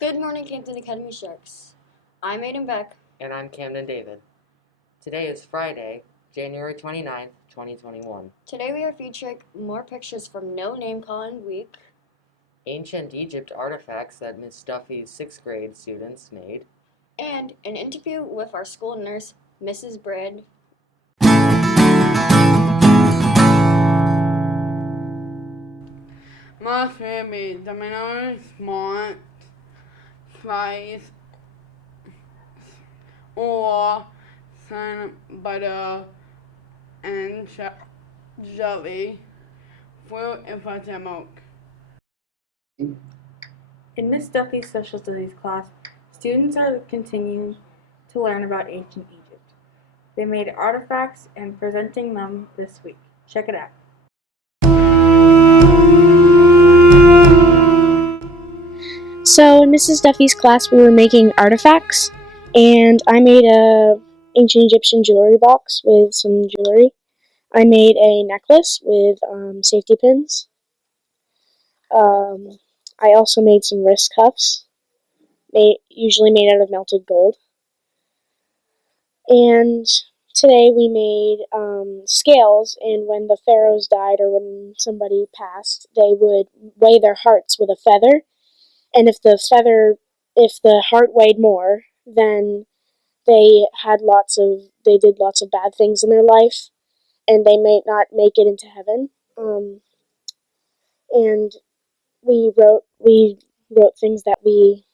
Good morning, Camden Academy Sharks. I'm Aiden Beck. And I'm Camden David. Today is Friday, January 29th, 2021. Today we are featuring more pictures from No Name Calling Week, Ancient Egypt artifacts that Miss Duffy's 6th grade students made, and an interview with our school nurse, Mrs. Brand. Más baby, the minor smart fries or sun butter and jelly, fruit and fudge milk. In Miss Duffy's social studies class, students are continuing to learn about ancient Egypt. They made artifacts and presenting them this week. Check it out. So in Mrs. Duffy's class, we were making artifacts, and I made a ancient Egyptian jewelry box with some jewelry. I made a necklace with safety pins. I also made some wrist cuffs, usually made out of melted gold. And today we made scales, and when the pharaohs died or when somebody passed, they would weigh their hearts with a feather. And if the heart weighed more, then they did lots of bad things in their life, and they may not make it into heaven. And we wrote things that we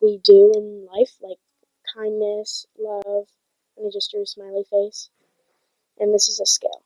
do in life, like kindness, love, and I just drew a smiley face. And this is a scale.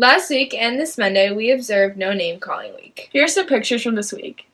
Last week and this Monday, we observed No Name Calling Week. Here are some pictures from this week.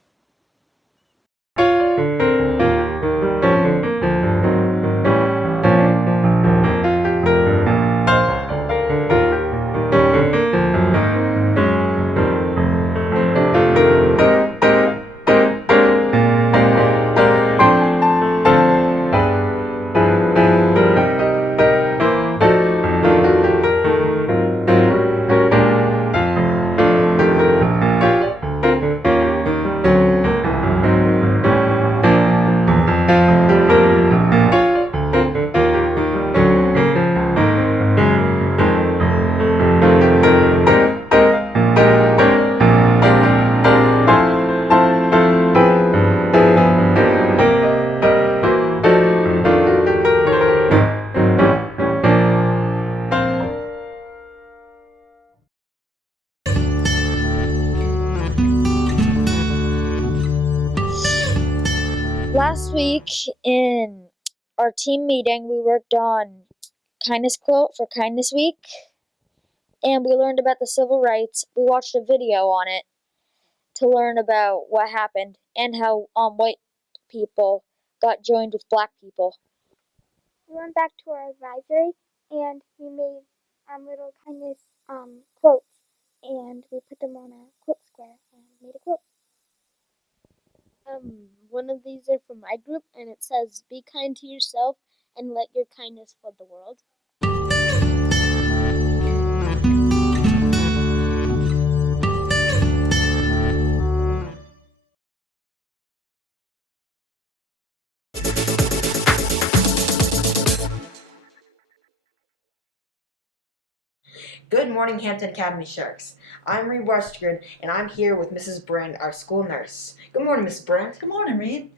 Last week in our team meeting, we worked on kindness quote for Kindness Week, and we learned about the civil rights. We watched a video on it to learn about what happened and how white people got joined with black people. We went back to our advisory and we made little kindness quotes, and we put them on a quote square and made a quote. One of these are from my group, and it says, "Be kind to yourself and let your kindness flood the world." Good morning, Hampton Academy Sharks. I'm Reed Westergren, and I'm here with Mrs. Brand, our school nurse. Good morning, Mrs. Brand. Good morning, Reed.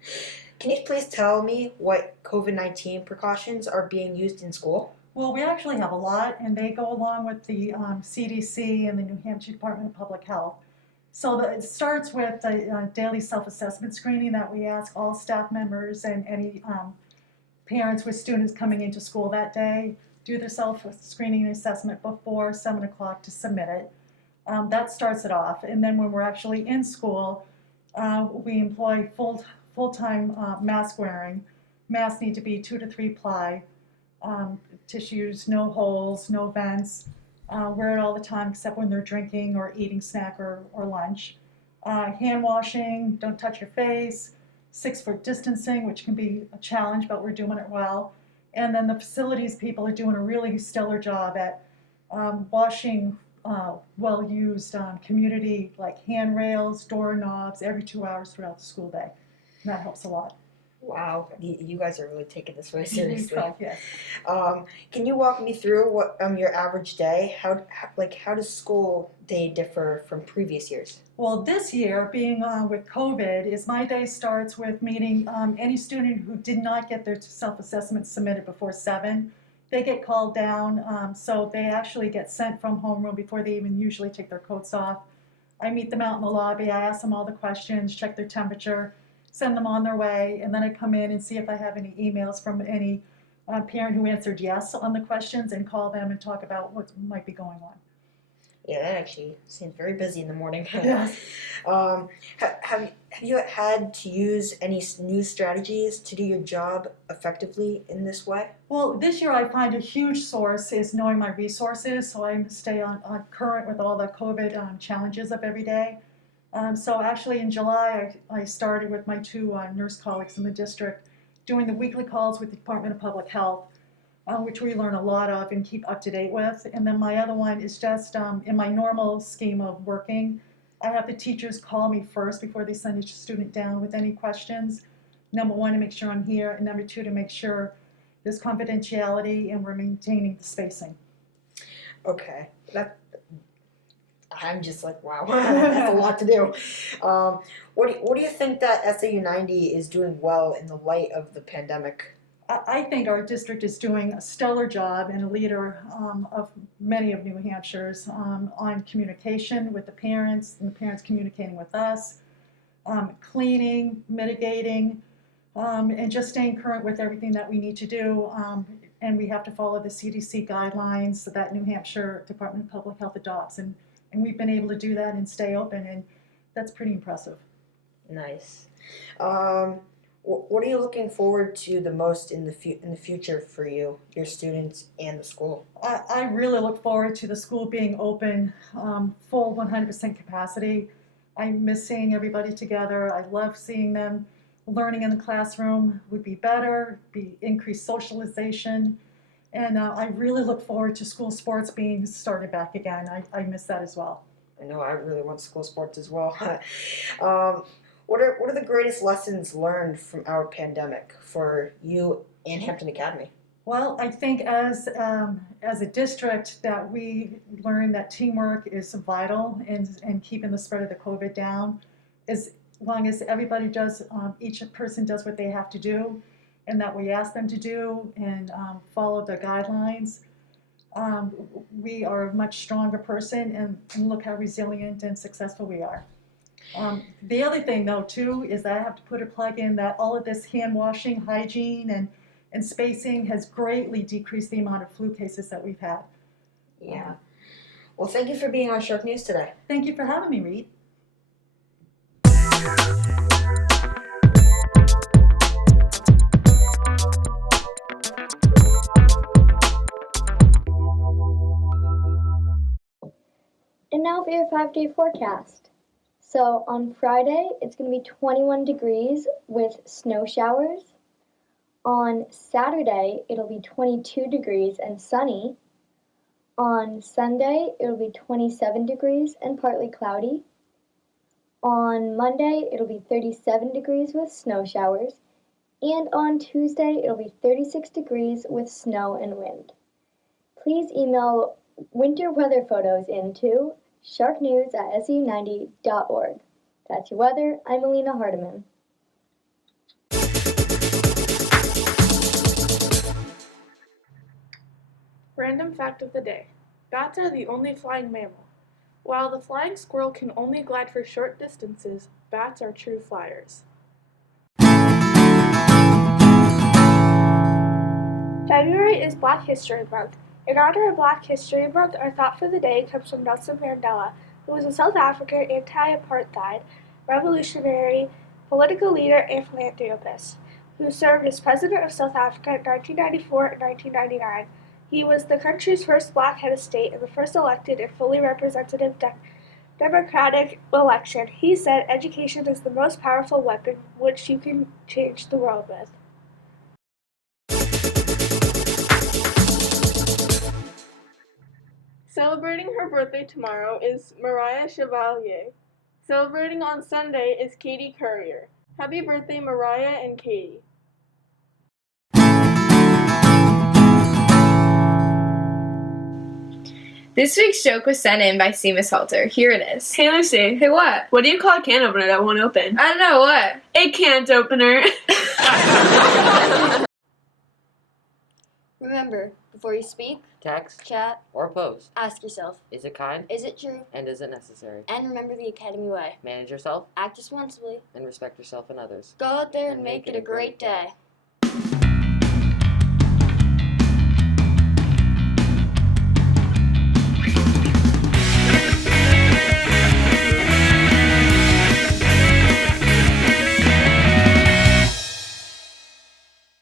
Can you please tell me what COVID-19 precautions are being used in school? Well, we actually have a lot, and they go along with the CDC and the New Hampshire Department of Public Health. So it starts with the daily self-assessment screening that we ask all staff members and any parents with students coming into school that day. do their self-screening assessment before 7 o'clock to submit it. That starts it off. And then when we're actually in school, we employ full-time mask wearing. Masks need to be 2 to 3 ply. Tissues, no holes, no vents. Wear it all the time except when they're drinking or eating snack or lunch. Hand washing, don't touch your face. 6-foot distancing, which can be a challenge, but we're doing it well. And then the facilities people are doing a really stellar job at washing well-used community like handrails, doorknobs every 2 hours throughout the school day. And that helps a lot. Wow, you guys are really taking this very seriously. Yes. Can you walk me through what your average day? How does school day differ from previous years? Well, this year, being with COVID, is my day starts with meeting any student who did not get their self-assessment submitted before 7. They get called down, so they actually get sent from homeroom before they even usually take their coats off. I meet them out in the lobby, I ask them all the questions, check their temperature, send them on their way, and then I come in and see if I have any emails from any parent who answered yes on the questions and call them and talk about what might be going on. Yeah, that actually seems very busy in the morning. Yes. Have you had to use any new strategies to do your job effectively in this way? Well, this year I find a huge source is knowing my resources, so I stay on current with all the COVID challenges of every day. So actually in July, I started with my 2 nurse colleagues in the district doing the weekly calls with the Department of Public Health, which we learn a lot of and keep up to date with. And then my other one is just in my normal scheme of working, I have the teachers call me first before they send a student down with any questions. Number 1, to make sure I'm here, and number 2, to make sure there's confidentiality and we're maintaining the spacing. Okay, I'm just like, wow, that's a lot to do. What do you think that SAU 90 is doing well in the light of the pandemic? I think our district is doing a stellar job and a leader of many of New Hampshire's on communication with the parents and the parents communicating with us, cleaning, mitigating, and just staying current with everything that we need to do. And we have to follow the CDC guidelines that New Hampshire Department of Public Health adopts. And we've been able to do that and stay open, and that's pretty impressive. Nice. What are you looking forward to the most in the future for you, your students, and the school? I really look forward to the school being open, full 100% capacity. I miss seeing everybody together. I love seeing them. Learning in the classroom would be better, be increased socialization. And I really look forward to school sports being started back again. I miss that as well. I know I really want school sports as well. What are the greatest lessons learned from our pandemic for you and Hampton Academy? Well, I think as a district that we learned that teamwork is vital in keeping the spread of the COVID down. As long as everybody does, each person does what they have to do, and that we ask them to do and follow the guidelines, we are a much stronger person, and look how resilient and successful we are. The other thing though too is that I have to put a plug in that all of this hand washing, hygiene, and spacing has greatly decreased the amount of flu cases that we've had. Yeah. Well, thank you for being on Shark News today. Thank you for having me, Reed. And now for your 5-day forecast. So on Friday, it's going to be 21 degrees with snow showers. On Saturday, it'll be 22 degrees and sunny. On Sunday, it'll be 27 degrees and partly cloudy. On Monday, it'll be 37 degrees with snow showers. And on Tuesday, it'll be 36 degrees with snow and wind. Please email winter weather photos into sharknews@su90.org. That's your weather. I'm Alina Hardiman. Random fact of the day. Bats are the only flying mammal. While the flying squirrel can only glide for short distances, bats are true flyers. February is Black History Month. In honor of Black History Month, our thought for the day comes from Nelson Mandela, who was a South African anti-apartheid revolutionary, political leader, and philanthropist, who served as President of South Africa in 1994 and 1999. He was the country's first black head of state and the first elected and fully representative democratic election. He said, "Education is the most powerful weapon which you can change the world with." Celebrating her birthday tomorrow is Mariah Chevalier. Celebrating on Sunday is Katie Courier. Happy birthday, Mariah and Katie. This week's joke was sent in by Seamus Halter. Here it is. Hey Lucy, Hey, what? what do you call a can opener that won't open? I don't know, what? A can't opener. Remember, before you speak, Text, chat, or post. ask yourself, Is it kind? is it true? And is it necessary? And remember the Academy way. Manage yourself Act responsibly. and respect yourself and others. Go out there and make it a great day.